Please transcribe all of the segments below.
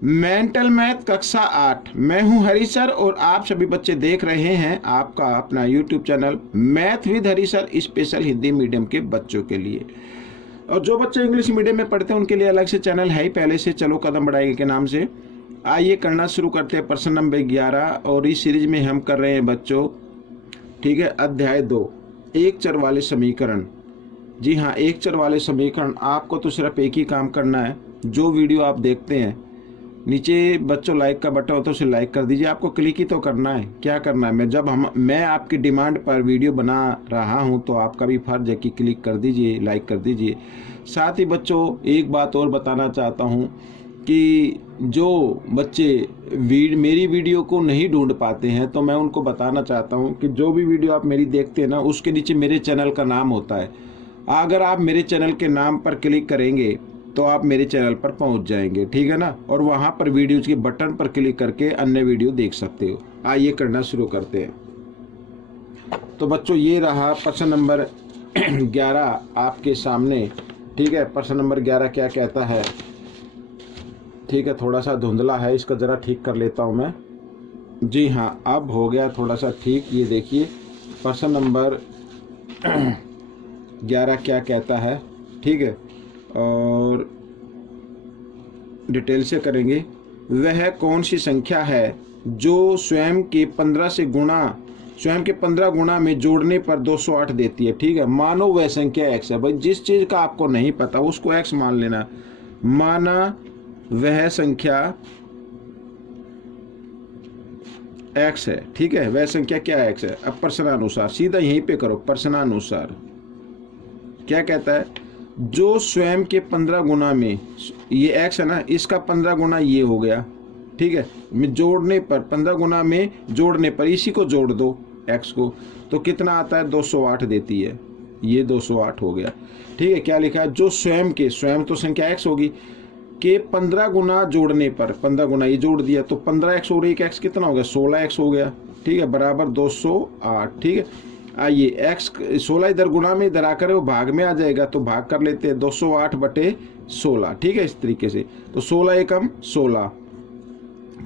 Mental math कक्षा 8। मैं हूं हरी सर और आप सभी बच्चे देख रहे हैं आपका अपना YouTube channel math with Hari sir, special Hindi medium के बच्चों के लिए। और जो बच्चे इंग्लिश मीडियम में पढ़ते हैं उनके लिए अलग से चैनल है ही पहले से, चलो कदम बढ़ाएंगे के नाम से। आइए करना शुरू करते हैं प्रश्न नंबर 11 और इस सीरीज में हम कर रहे हैं बच्चों, ठीक है, अध्याय 2 एक चर वाले समीकरण। जी हाँ, एक चर वाले समीकरण। आपको तो सिर्फ एक ही काम करना है, जो वीडियो आप देखते हैं नीचे बच्चों लाइक का बटन होता है उसे लाइक कर दीजिए। आपको क्लिक ही तो करना है, क्या करना है। मैं आपकी डिमांड पर वीडियो बना रहा हूं तो आपका भी फर्ज है कि क्लिक कर दीजिए, लाइक कर दीजिए। साथ ही बच्चों एक बात और बताना चाहता हूं कि जो बच्चे मेरी वीडियो को नहीं ढूंढ पाते हैं तो मैं उनको बताना चाहता हूं कि जो भी वीडियो आप मेरी देखते हैं ना, उसके नीचे मेरे चैनल का नाम होता है। अगर आप मेरे चैनल के नाम पर क्लिक करेंगे तो आप मेरे चैनल पर पहुंच जाएंगे, ठीक है ना। और वहां पर वीडियोज के बटन पर क्लिक करके अन्य वीडियो देख सकते हो। आइए करना शुरू करते हैं। तो बच्चों ये रहा प्रश्न नंबर 11 आपके सामने, ठीक है। प्रश्न नंबर 11 क्या कहता है, ठीक है, थोड़ा सा धुंधला है, इसका जरा ठीक कर लेता हूं मैं। जी हाँ, अब हो गया थोड़ा सा ठीक। ये देखिए प्रश्न नंबर 11 क्या कहता है, ठीक है, और डिटेल से करेंगे। वह कौन सी संख्या है जो स्वयं के 15 गुणा में जोड़ने पर 208 देती है, ठीक है। मानो वह संख्या x है। भाई जिस चीज का आपको नहीं पता उसको x मान लेना। माना वह संख्या x है, ठीक है, वह संख्या क्या x है। अब प्रश्नानुसार सीधा यहीं पे करो। प्रश्नानुसार क्या कहता है, जो स्वयं के 15 गुना में, ये x है ना, इसका 15 गुना ये हो गया, ठीक है। में जोड़ने पर 15 गुना में जोड़ने पर इसी को जोड़ दो x को, तो कितना आता है 208 देती है। ये 208 हो गया, ठीक है। क्या लिखा है, जो स्वयं तो संख्या x होगी के 15 गुना जोड़ने पर, 15 गुना ये जोड़ दिया तो 15x और 1x कितना हो गया, 16x हो गया, ठीक है, बराबर 208, ठीक है। आइए x 16 इधर गुणा में इधर आकर वो भाग में आ जाएगा तो भाग कर लेते हैं 208 बटे 16, ठीक है, इस तरीके से। तो 16 एकम 16,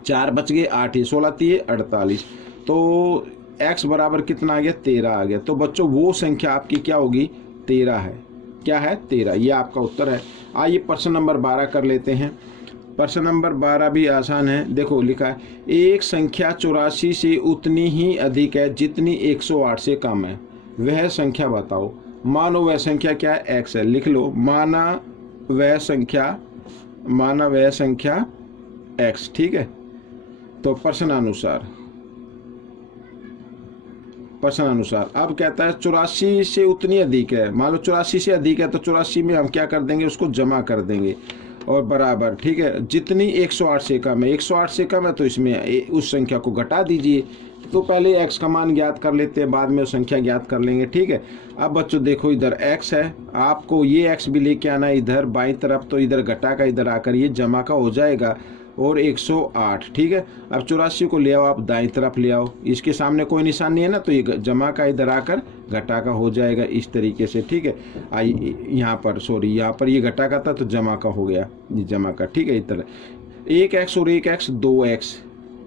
4 बच गए 8, ये 16 3 48, तो x बराबर कितना आ गया, 13 आ गया। तो बच्चों वो संख्या आपकी क्या होगी, 13 है। क्या है, 13, ये आपका उत्तर है। आइए प्रश्न नंबर 12 कर लेते हैं। प्रश्न नंबर 12 भी आसान है। देखो लिखा है, एक संख्या 84 से उतनी ही अधिक है जितनी 108 से कम है, वह संख्या बताओ। मानो वह संख्या क्या है, x है। लिख लो, माना वह संख्या x, ठीक है। तो प्रश्नानुसार अब कहता है 84 से उतनी अधिक है। मान लो 84 से अधिक है तो 84 में हम क्या कर देंगे, उसको जमा कर देंगे और बराबर, ठीक है, जितनी 108 से कम है। 108 से कम है तो इसमें उस संख्या को घटा दीजिए। तो पहले x का मान ज्ञात कर लेते हैं, बाद में संख्या ज्ञात कर लेंगे, ठीक है। अब बच्चों देखो इधर x है, आपको ये x भी लेके आना है इधर बाईं तरफ, तो इधर घटा का इधर आकर ये जमा का हो जाएगा और 108, ठीक है। अब 84 को ले आओ, आप दाईं तरफ ले आओ, इसके सामने कोई निशान नहीं है ना, तो ये जमा का इधर आकर घटा का हो जाएगा इस तरीके से, ठीक है। आई यहाँ पर ये घटा का था तो जमा का हो गया, ये जमा का, ठीक है। इधर 1x और 1x 2x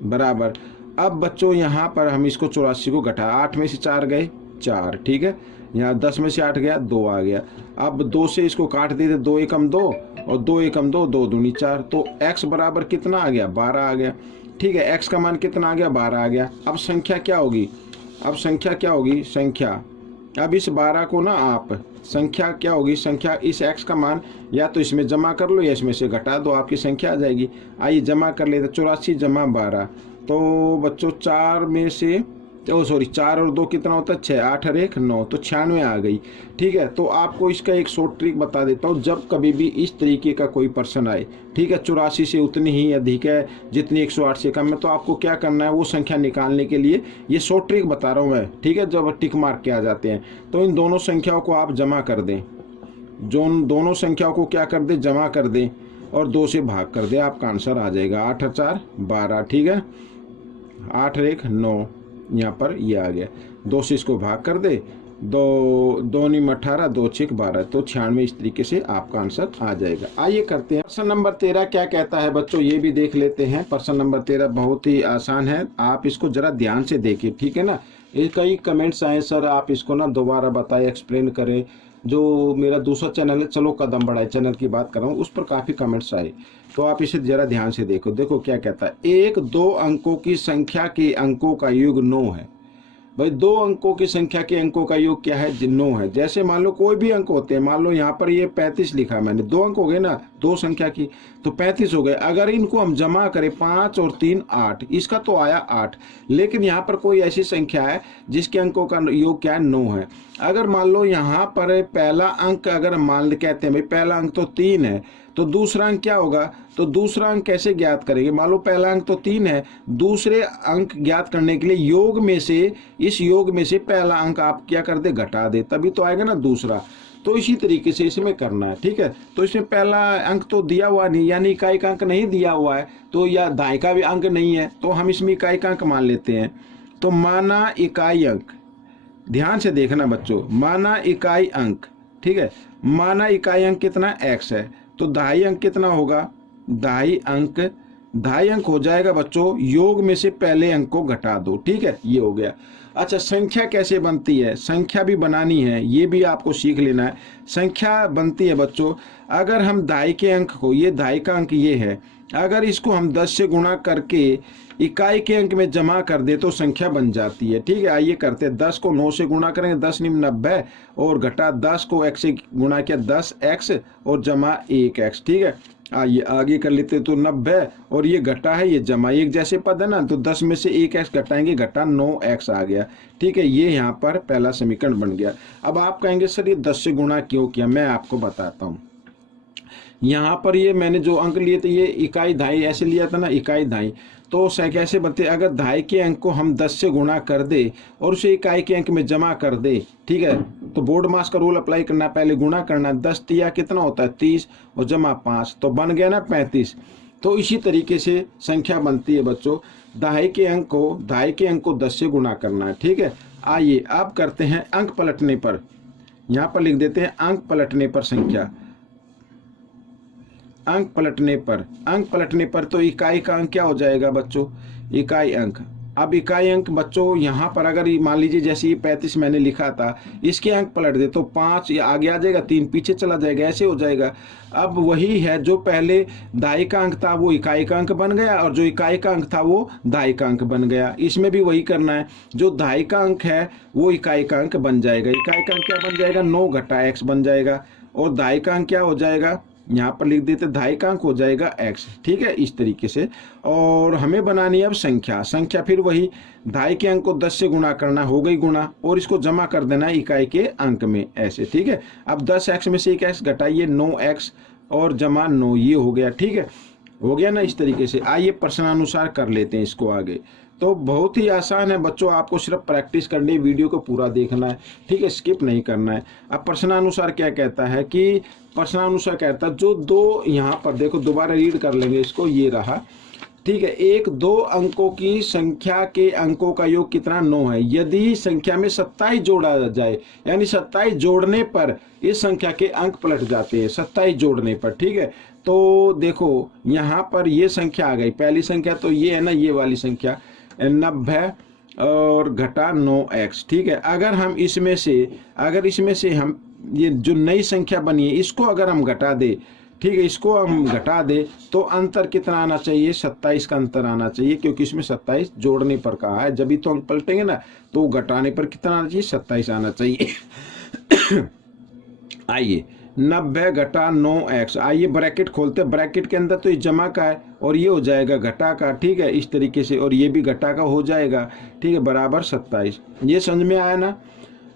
बराबर। अब बच्चों यहाँ पर हम इसको 84 को घटा, 8 में से 4 गए 4, ठीक है। यहाँ 10 में से 8 गया 2 आ गया। अब 2 से इसको काट देते, 2 एकम 2 और 2 एकम 2, 2 दूनी 4, तो x बराबर कितना आ गया, 12 आ गया, ठीक है। x का मान कितना आ गया, 12 आ गया। अब संख्या क्या होगी, अब इस 12 को ना आप संख्या क्या होगी, संख्या इस x का मान या तो इसमें जमा कर लो या इसमें से घटा दो, आपकी संख्या आ जाएगी। आइए जमा कर लेते, 84 जमा 12, तो बच्चों 4 में से 4 और 2 कितना होता है, 6, 8 और 1 9, तो 96 आ गई, ठीक है। तो आपको इसका एक शॉर्ट ट्रिक बता देता हूँ, जब कभी भी इस तरीके का कोई प्रश्न आए, ठीक है, 84 से उतनी ही अधिक है जितनी 108 से कम है, तो आपको क्या करना है, वो संख्या निकालने के लिए ये शॉर्ट ट्रिक बता रहा हूँ मैं, ठीक है। जब टिक मार्क के आ जाते हैं तो इन दोनों संख्याओं को आप जमा कर दें, दोनों संख्याओं को क्या कर दें, जमा कर दें और 2 से भाग कर दें, आपका आंसर आ जाएगा 8 और 4 12, ठीक है। 8 और 1 9, यहाँ पर ये आ गया, 2 से इसको भाग कर दे दो नीम 18, 2 6 12, तो 96। इस तरीके से आपका आंसर आ जाएगा। आइए करते हैं प्रश्न नंबर 13 क्या कहता है बच्चों, ये भी देख लेते हैं। प्रश्न नंबर 13 बहुत ही आसान है, आप इसको जरा ध्यान से देखिए, ठीक है ना। ये कई कमेंट्स आए सर आप इसको ना दोबारा बताएं, एक्सप्लेन करें। जो मेरा दूसरा चैनल है चलो कदम बढ़ाए चैनल की बात कर रहा हूँ, उस पर काफ़ी कमेंट्स आए, तो आप इसे जरा ध्यान से देखो। देखो क्या कहता है, 1 2 अंकों की संख्या के अंकों का योग 9 है। भाई 2 अंकों की संख्या के अंकों का योग क्या है, 9 है। जैसे मान लो कोई भी अंक होते हैं, मान लो यहाँ पर ये 35 लिखा है मैंने, 2 अंक हो गए ना, 2 संख्या की, तो 35 हो गए। अगर इनको हम जमा करें 5 और 3 8, इसका तो आया 8, लेकिन यहाँ पर कोई ऐसी संख्या है जिसके अंकों का योग क्या है, 9 है। अगर मान लो यहाँ पर पहला अंक अगर मान कहते हैं भाई पहला अंक तो 3 है, तो दूसरा अंक क्या होगा, तो दूसरा अंक कैसे ज्ञात करेंगे। मान लो पहला अंक तो 3 है, दूसरे अंक ज्ञात करने के लिए योग में से, इस योग में से पहला अंक आप क्या कर दे, घटा दे, तभी तो आएगा ना दूसरा। तो इसी तरीके से इसमें करना है, ठीक है। तो इसमें पहला अंक तो दिया हुआ नहीं, यानी इकाई का अंक नहीं दिया हुआ है, तो या दाएं का भी अंक नहीं है, तो हम इसमें इकाई का अंक मान लेते हैं। तो माना इकाई अंक, ध्यान से देखना बच्चों, माना इकाई अंक, ठीक है, माना इकाई अंक कितना x है, तो 2.5 अंक कितना होगा, 2.5 अंक हो जाएगा बच्चों, योग में से पहले अंक को घटा दो, ठीक है, ये हो गया। अच्छा संख्या कैसे बनती है, संख्या भी बनानी है, ये भी आपको सीख लेना है। संख्या बनती है बच्चों, अगर हम 2.5 के अंक को, ये 2.5 का अंक ये है, अगर इसको हम 10 से गुणा करके इकाई के अंक में जमा कर दे तो संख्या बन जाती है, ठीक है। आइए करते हैं, 10 को 9 से गुणा करेंगे, 10 × 9 90, और घटा 10 को x से गुणा किया 10x और जमा 1x, ठीक है। आइए आगे कर लेते, तो 90 और ये घटा है, ये जमा, एक जैसे पद है ना, तो 10 में से 1x घटाएंगे, घटा 9x आ गया, ठीक है। ये यहाँ पर पहला समीकरण बन गया। अब आप कहेंगे सर ये 10 से गुणा क्यों किया, मैं आपको बताता हूँ। यहाँ पर ये मैंने जो अंक लिए थे ये इकाई 2.5 ऐसे लिया था ना, इकाई 2.5, तो कैसे बनते, अगर 2.5 के अंक को हम 10 से गुणा कर दे और उसे इकाई के अंक में जमा कर दे, ठीक है, तो बोर्ड मास का रूल अप्लाई करना, पहले गुणा करना, 10 तिया कितना होता है 30 और जमा 5, तो बन गया ना 35। तो इसी तरीके से संख्या बनती है बच्चों, 2.5 के अंक को 10 से गुणा करना है, ठीक है। आइए अब करते हैं अंक पलटने पर, यहाँ पर लिख देते हैं अंक पलटने पर संख्या, अंक पलटने पर तो इकाई का अंक क्या हो जाएगा बच्चों, इकाई अंक। अब इकाई अंक बच्चों यहाँ पर अगर मान लीजिए जैसे ये 35 मैंने लिखा था, इसके अंक पलट दे तो 5 ये आगे आ जाएगा, 3 पीछे चला जाएगा, ऐसे हो जाएगा। अब वही है, जो पहले 2.5 का अंक था वो इकाई का अंक बन गया, और जो इकाई का अंक था वो 2.5 का अंक बन गया। इसमें भी वही करना है, जो 2.5 का अंक है वो इकाई का अंक बन जाएगा, इकाई का अंक क्या बन जाएगा, 9 घटा x बन जाएगा, और 2.5 का अंक क्या हो जाएगा, यहाँ पर लिख देते 2.5 का अंक हो जाएगा x, ठीक है, इस तरीके से। और हमें बनानी है अब संख्या फिर वही 2.5 के अंक को 10 से गुणा करना, हो गई गुणा, और इसको जमा कर देना इकाई के अंक में, ऐसे, ठीक है। अब 10x में से 1x घटाइए, 9x और जमा 9, ये हो गया, ठीक है, हो गया ना इस तरीके से। आइए प्रश्नानुसार कर लेते हैं इसको आगे। तो बहुत ही आसान है बच्चों, आपको सिर्फ प्रैक्टिस करनी है, वीडियो को पूरा देखना है, ठीक है, स्किप नहीं करना है। अब प्रश्नानुसार क्या कहता है कि प्रश्नानुसार कहता है जो 2, यहाँ पर देखो दोबारा रीड कर लेंगे इसको, ये रहा, ठीक है। 1 2 अंकों की संख्या के अंकों का योग कितना, 9 है। यदि संख्या में 27 जोड़ा जाए, यानी 27 जोड़ने पर इस संख्या के अंक पलट जाते हैं, 27 जोड़ने पर, ठीक है। तो देखो यहाँ पर ये संख्या आ गई, पहली संख्या तो ये है ना, ये वाली संख्या 90 और घटा 9x, ठीक है। अगर इसमें से हम ये जो नई संख्या बनी है इसको अगर हम घटा दे, ठीक है, इसको हम घटा दे तो अंतर कितना आना चाहिए, 27 का अंतर आना चाहिए, क्योंकि इसमें 27 जोड़ने पर कहा है, जब भी तो अंक पलटेंगे ना, तो घटाने पर कितना आना चाहिए, 27 आना चाहिए। आइए 90 घटा 9x, आइए ब्रैकेट खोलते, ब्रैकेट के अंदर तो ये जमा का है और ये हो जाएगा घटा का, ठीक है, इस तरीके से, और ये भी घटा का हो जाएगा, ठीक है, बराबर 27। ये समझ में आया ना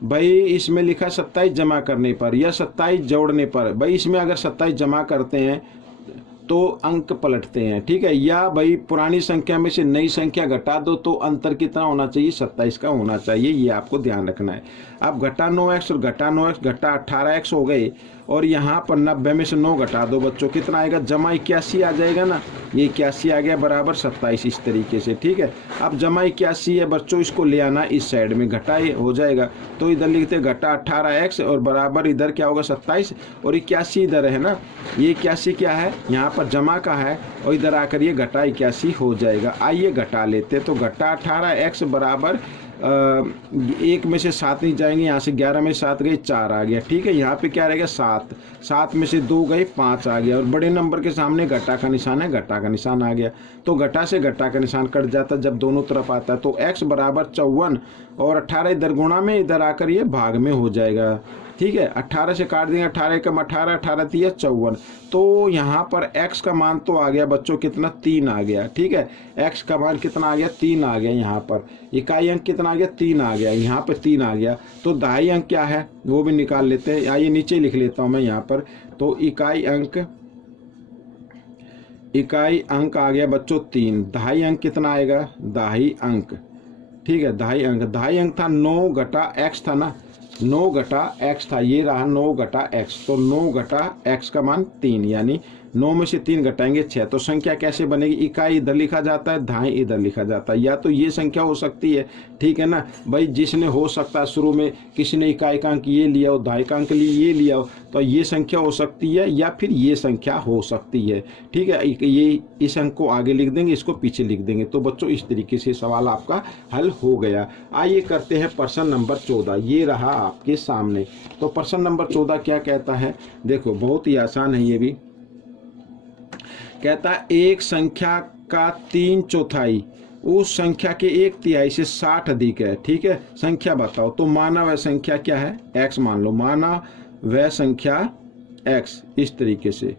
भाई। इसमें लिखा 27 जमा करने पर या 27 जोड़ने पर, भाई इसमें अगर 27 जमा करते हैं तो अंक पलटते हैं, ठीक है। या भाई पुरानी संख्या में से नई संख्या घटा दो तो अंतर कितना होना चाहिए, 27 का होना चाहिए, ये आपको ध्यान रखना है। अब घटा 9x और घटा 9x घटा 18x हो गए, और यहाँ पर 90 में से 9 घटा दो बच्चों, कितना आएगा, जमा 81 आ जाएगा ना, ये 81 आ गया बराबर 27, इस तरीके से, ठीक है। अब जमा 81 है बच्चों, इसको ले आना इस साइड में, घटा हो जाएगा, तो इधर लिखते घटा 18x और बराबर इधर क्या होगा 27, और 81 इधर है ना, ये 81 क्या है, यहाँ पर जमा का है, और इधर आकर ये घटा 81 हो जाएगा। आइए घटा लेते, तो घटा 18x बराबर 1 में से 7 नहीं जाएंगे, यहाँ से 11 में 7 गए 4 आ गया, ठीक है। यहाँ पे क्या रहेगा 7, 7 में से 2 गए 5 आ गया, और बड़े नंबर के सामने घटा का निशान है, घटा का निशान आ गया, तो घटा से घटा का निशान कट जाता जब दोनों तरफ आता है, तो x बराबर 54, और 18 इधर गुणा में, इधर आकर ये भाग में हो जाएगा, ठीक है। 18 से काट देंगे, 18 कम 18, 18 3 54, तो यहाँ पर x का मान तो आ गया बच्चों कितना, 3 आ गया, ठीक है। x का मान कितना आ गया, 3 आ गया, यहाँ पर इकाई अंक कितना आ गया, 3 आ गया, यहाँ पर 3 आ गया, तो दहाई अंक क्या है वो भी निकाल लेते हैं, आइए नीचे लिख लेता हूँ मैं यहाँ पर, तो इकाई अंक आ गया बच्चों 3, दहाई अंक कितना आएगा, दहाई अंक, ठीक है, दहाई अंक था 9 घटा x था ना, 9 घटा x था, ये रहा 9 घटा x, तो 9 घटा x का मान 3, यानी 9 में से 3 घटाएंगे 6, तो संख्या कैसे बनेगी, इकाई इधर लिखा जाता है, दहाई इधर लिखा जाता है, या तो ये संख्या हो सकती है, ठीक है ना भाई, जिसने हो सकता है शुरू में किसी ने इकाई का अंक ये लिया हो, दहाई का अंक ये लिया हो, तो ये संख्या हो सकती है, या फिर ये संख्या हो सकती है, ठीक है। ये इस अंक को आगे लिख देंगे, इसको पीछे लिख देंगे, तो बच्चों इस तरीके से सवाल आपका हल हो गया। आइए करते हैं प्रश्न नंबर 14, ये रहा आपके सामने। तो प्रश्न नंबर 14 क्या कहता है, देखो बहुत ही आसान है, ये भी कहता है एक संख्या का 3/4 उस संख्या के 1/3 से 60 अधिक है, ठीक है। संख्या बताओ, तो माना वह संख्या क्या है, x मान लो, माना वह संख्या x, इस तरीके से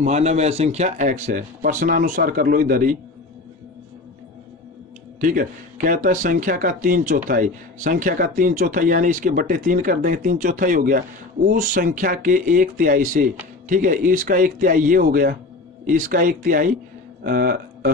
माना वह संख्या x है, प्रश्नानुसार कर लो इधर ही, ठीक है। कहता है संख्या का 3/4, संख्या का 3/4 यानी इसके बटे 3 कर देंगे, 3/4 हो गया, उस संख्या के 1/3 से, ठीक है, इसका 1/3 ये हो गया, इसका 1/3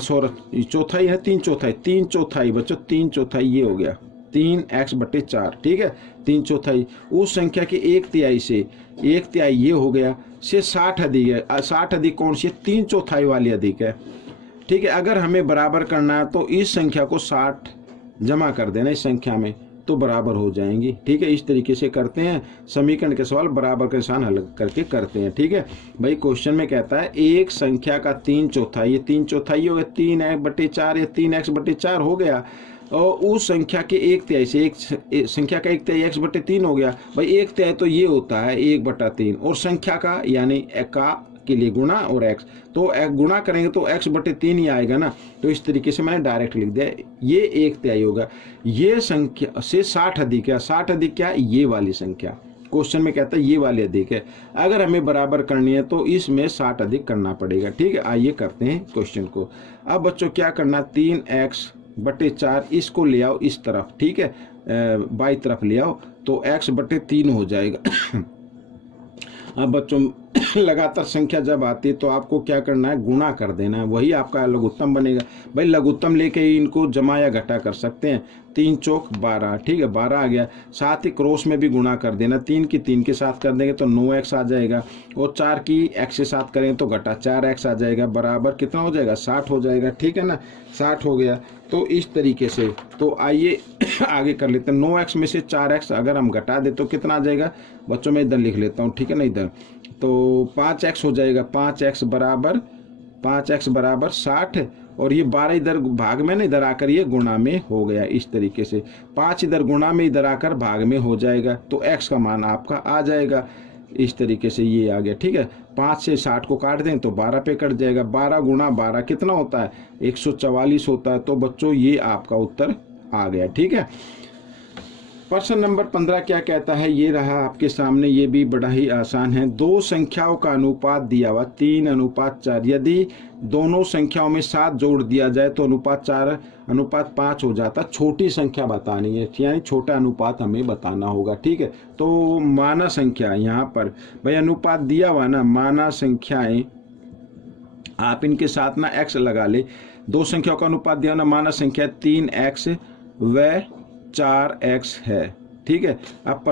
सॉरी चौथाई है, 3/4 बच्चों, 3/4 ये हो गया 3x/4, ठीक है, 3/4 उस संख्या के 1/3 से, 1/3 ये हो गया, से 60 अधिक है, 60 अधिक कौन सी है, 3/4 वाली अधिक है, ठीक है। अगर हमें बराबर करना है तो इस संख्या को 60 जमा कर देना इस संख्या में, तो बराबर हो जाएंगी, ठीक है। इस तरीके से करते हैं समीकरण के सवाल, बराबर के निशान हल करके करते हैं, ठीक है भाई। क्वेश्चन में कहता है एक संख्या का 3/4, ये 3/4 हो गया, 3x/4 या 3x/4 हो गया, और उस संख्या के 1/3 से, एक संख्या का 1/3 x/3 हो गया, भाई 1/3 तो ये होता है 1/3, और संख्या का यानी का के लिए गुणा और x, तो गुणा करेंगे तो x/3 ही आएगा ना, तो इस तरीके से मैंने डायरेक्ट लिख दिया, ये 1/3 होगा, ये संख्या से 60 अधिक है, 60 अधिक क्या है, ये वाली संख्या, क्वेश्चन में कहता है ये वाली अधिक है, अगर हमें बराबर करनी है तो इसमें 60 अधिक करना पड़ेगा, ठीक है। आइए करते हैं क्वेश्चन को। अब बच्चों क्या करना, 3x/4 इसको ले आओ इस तरफ, ठीक है, बाई तरफ ले आओ, तो x/3 हो जाएगा। अब बच्चों लगातार संख्या जब आती है तो आपको क्या करना है, गुणा कर देना है, वही आपका लघुत्तम बनेगा। भाई लघुत्तम लेके इनको जमा या घटा कर सकते हैं, 3 चौक 12, ठीक है, 12 आ गया, साथ ही क्रॉस में भी गुणा कर देना, 3 की 3 के साथ कर देंगे तो 9x आ जाएगा, और 4 की x के साथ करेंगे तो घटा 4x आ जाएगा, बराबर कितना हो जाएगा, 60 हो जाएगा, ठीक है ना, 60 हो गया। तो इस तरीके से, तो आइए आगे कर लेते हैं, 9x में से 4x अगर हम घटा दे तो कितना आ जाएगा बच्चों, मैं इधर लिख लेता हूँ, ठीक है ना, इधर तो 5x हो जाएगा, 5x बराबर 60, और ये 12 इधर भाग में ना, इधर आकर ये गुणा में हो गया, इस तरीके से 5 इधर गुणा में, इधर आकर भाग में हो जाएगा, तो x का मान आपका आ जाएगा, इस तरीके से ये आ गया, ठीक है। 5 से 60 को काट दें तो 12 पे कट जाएगा, 12 गुणा 12 कितना होता है, 144 होता है, तो बच्चों ये आपका उत्तर आ गया, ठीक है। प्रश्न नंबर 15 क्या कहता है, ये रहा आपके सामने, ये भी बड़ा ही आसान है। दो संख्याओं का अनुपात दिया हुआ 3:4, यदि दोनों संख्याओं में 7 जोड़ दिया जाए तो अनुपात 4:5 हो जाता। छोटी संख्या बतानी है, यानी छोटा अनुपात हमें बताना होगा, ठीक है। तो माना संख्या, यहाँ पर भाई अनुपात दिया हुआ ना, माना संख्याएं आप इनके साथ ना x लगा ले। दो संख्याओं का अनुपात दिया ना, माना संख्या 3x व 4x है, ठीक है। अब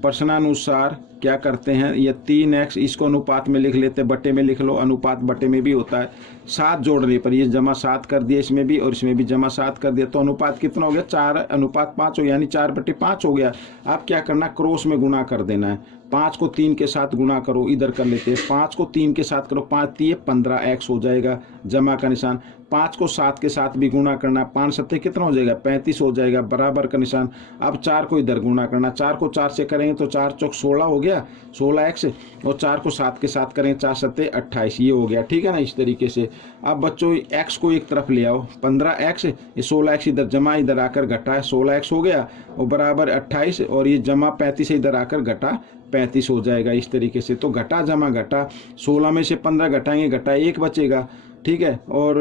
प्रश्नानुसार क्या करते हैं, ये 3x इसको अनुपात में लिख लेते हैं, बटे में लिख लो, अनुपात बटे में भी होता है। 7 जोड़ने पर ये जमा 7 कर दिया इसमें भी और इसमें भी जमा 7 कर दिया, तो अनुपात कितना हो गया 4:5 हो गया, यानी 4/5 हो गया। अब क्या करना, क्रॉस में गुणा कर देना है। 5 को 3 के साथ गुणा करो, इधर कर लेते हैं, 5 को 3 के साथ करो, 5 3 15x हो जाएगा, जमा का निशान। 5 को 7 के साथ भी गुणा करना, 5 7 कितना हो जाएगा 35 हो जाएगा, बराबर का निशान। अब 4 को इधर गुणा करना, 4 को 4 से करेंगे तो 4 चौक 16 हो गया, 16x, और 4 को 7 के साथ करेंगे 4 7 28, ये हो गया, ठीक है ना, इस तरीके से। अब बच्चों x को एक तरफ ले आओ, 15x, ये 16x इधर जमा, इधर आकर घटा है, 16x हो गया और बराबर 28, और ये जमा 35 इधर आकर घटा 35 हो जाएगा, इस तरीके से। तो घटा जमा घटा, 16 में से 15 घटाएंगे, घटा 1 बचेगा, ठीक है, और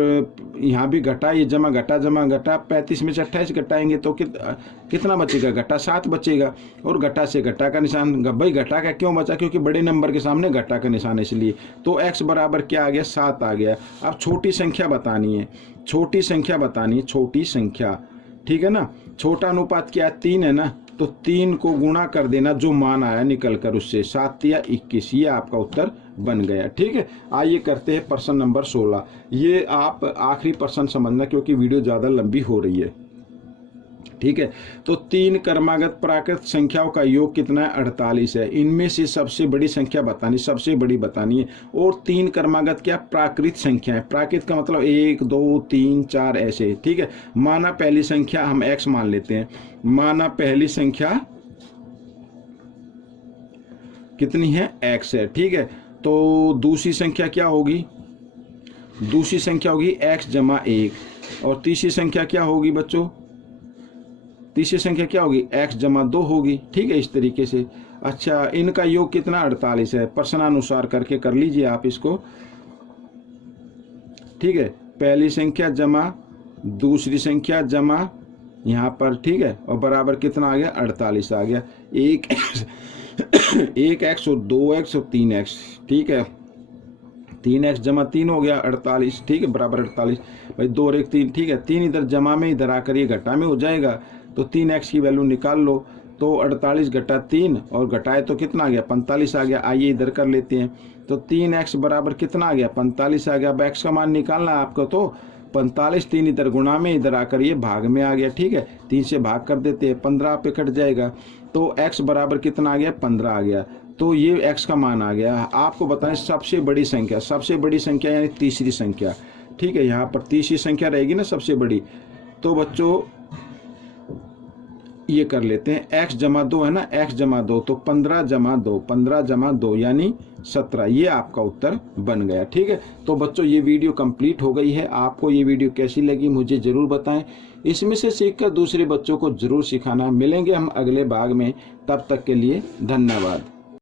यहाँ भी घटा, ये जमा घटा, 35 में से 28 घटाएंगे तो कितना बचेगा, घटा 7 बचेगा, और घटा से घटा का निशान। भाई घटा का क्यों बचा, क्योंकि बड़े नंबर के सामने घटा का निशान है, इसलिए। तो x बराबर क्या आ गया 7 आ गया। अब छोटी संख्या बतानी है, छोटी संख्या, ठीक है ना। छोटा अनुपात क्या है 3 है ना, तो 3 को गुणा कर देना, जो मान आया निकल कर उससे, 7 या 21, ये आपका उत्तर बन गया, ठीक है। आइए करते हैं प्रश्न नंबर 16। ये आप आखिरी प्रश्न समझना क्योंकि वीडियो ज़्यादा लंबी हो रही है, ठीक है। तो 3 क्रमागत प्राकृत संख्याओं का योग कितना है 48 है। इनमें से सबसे बड़ी संख्या बतानी, सबसे बड़ी बतानी है। और 3 क्रमागत क्या प्राकृत संख्या है, प्राकृत का मतलब 1 2 3 4 ऐसे, ठीक है। माना पहली संख्या हम x मान लेते हैं, माना पहली संख्या कितनी है x है, ठीक है। तो दूसरी संख्या क्या होगी, दूसरी संख्या होगी x जमा 1, और तीसरी संख्या क्या होगी बच्चों, तीसरी संख्या क्या होगी x जमा 2 होगी, ठीक है, इस तरीके से। अच्छा, इनका योग कितना 48 है, प्रश्नानुसार करके कर लीजिए आप इसको, ठीक है। पहली संख्या जमा दूसरी संख्या जमा यहाँ पर, ठीक है, और बराबर कितना आ गया 48 आ गया। 1x और 2x और 3x, ठीक है, 3x जमा 3 हो गया 48, ठीक है, बराबर 48। भाई 2 और 1 3, ठीक है, 3 इधर जमा में, इधर आकर ये घटा में हो जाएगा, तो 3x की वैल्यू निकाल लो, तो 48 घटा 3 और घटाए तो कितना आ गया 45 आ गया। आइए इधर कर लेते हैं, तो 3x बराबर कितना आ गया 45 आ गया। अब x का मान निकालना है आपको, तो 45, 3 इधर गुणा में, इधर आकर ये भाग में आ गया, ठीक है, 3 से भाग कर देते हैं, 15 पे कट जाएगा, तो x बराबर कितना आ गया 15 आ गया। तो ये x का मान आ गया। आपको बताएं सबसे बड़ी संख्या, सबसे बड़ी संख्या यानी तीसरी संख्या, ठीक है, यहाँ पर तीसरी संख्या रहेगी ना सबसे बड़ी। तो बच्चों ये कर लेते हैं, x जमा 2 है ना, x जमा 2, तो 15 जमा 2 यानी 17, ये आपका उत्तर बन गया, ठीक है। तो बच्चों ये वीडियो कंप्लीट हो गई है। आपको ये वीडियो कैसी लगी मुझे ज़रूर बताएं, इसमें से सीखकर दूसरे बच्चों को ज़रूर सिखाना। मिलेंगे हम अगले भाग में, तब तक के लिए धन्यवाद।